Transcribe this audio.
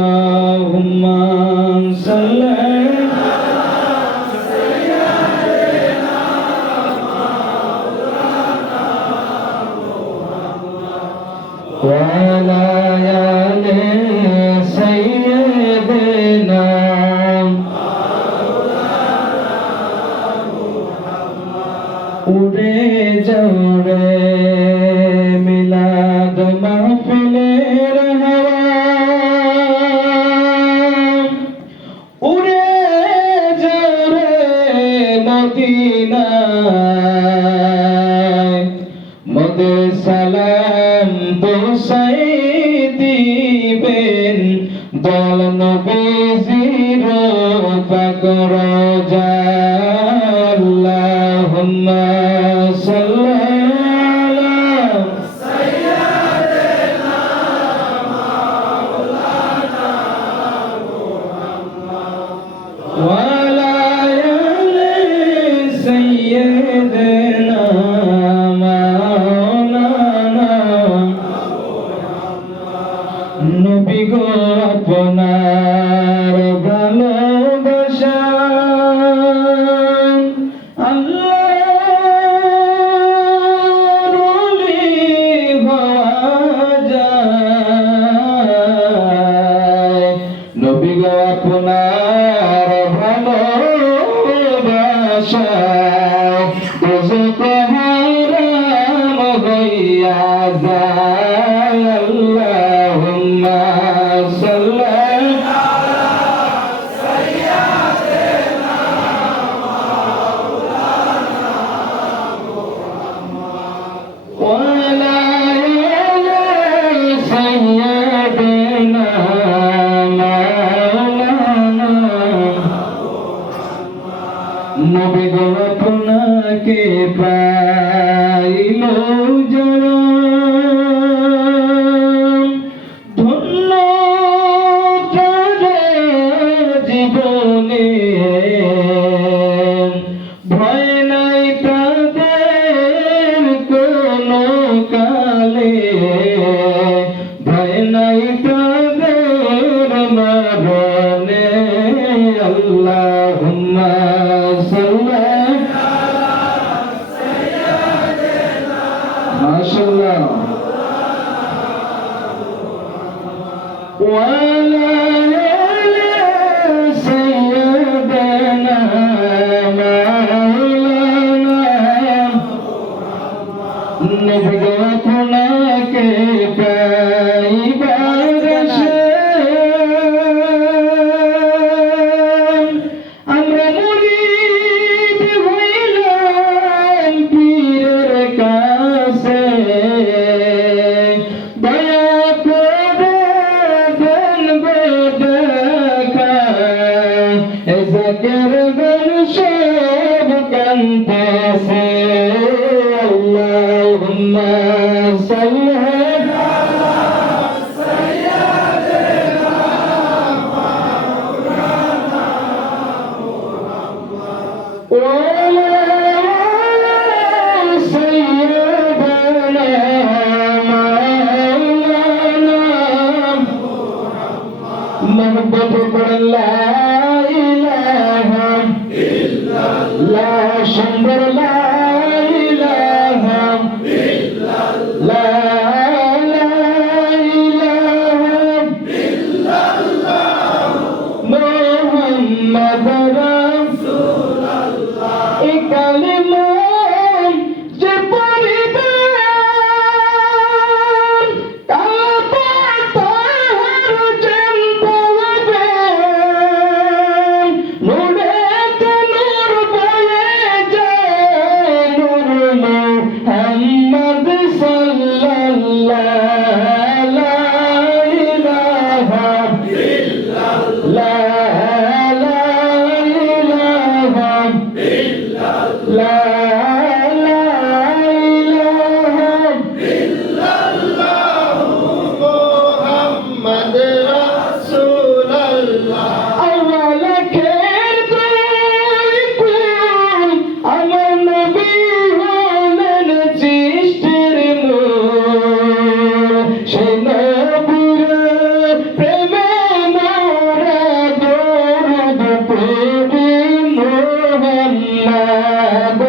اللهم صل وعلى آل سيدنا উড়ে যাও রে মিলাদ মাহফিলের হাওয়া উড়ে যাও রে মদিনায় মোদের সালাম দোসাই দিবেন দল নবীজির পাক রওজায় আল্লাহুম্মা সাল্লি আলা সাইয়্যিদিনা মাওলানা মুহাম্মদ ওয়া আলা আলি সাইয়্যিদিনা মাওলানা মুহাম্মদ নবী গো আপনার ভালোবাসা আপনার ভালোবাসায় দোজখ হারাম হইয়া যায় আল্লাহুম্মা সাল্লি আলা সাইয়্যিদিনা মাওলানা মুহাম্মদ ওয়া আলা আলি সাইয়্যিদিনা নবী গো আপনাকে পাইল যারা ধন্য তাদের জীবনে ভয় নাই তাদের কোনো কালে ভয় নাই তাদের মরণে আল্লাহুম্মা মাশাআল্লাহ ওয়া আলা আলি সাইয়্যিদিনা মাওলানা নবী গো আপনাকে পাইবার আশায় আমরা মুরিদ হইলাম পীরের কাছে দয়া করে দেন গো দেখা এ জাকের গান সব কান্তাছে আল্লাহুম্মা সাল্লি আলা সাইয়্যিদিনা মাওলানা মুহাম্মদ ওয়া আলা সাইয়্যিদিনা মাওলানা মুহাম্মদ লা ইলাহা ইল্লাল্লাহ সুন্দর লা ইলাহা ইল্লাল্লাহ লা ইলাহা ইল্লাল্লাহ মুহাম্মাদুর রাসূলুল্লাহ এই কালিমা যে পড়িবে কালেমার জান্ত হবে নূরেতে নূর বয়ে যায় নূর মুহাম্মদ সাল্লাল্লাহু লা ইলাহা ইল্লাল্লাহ লা যাব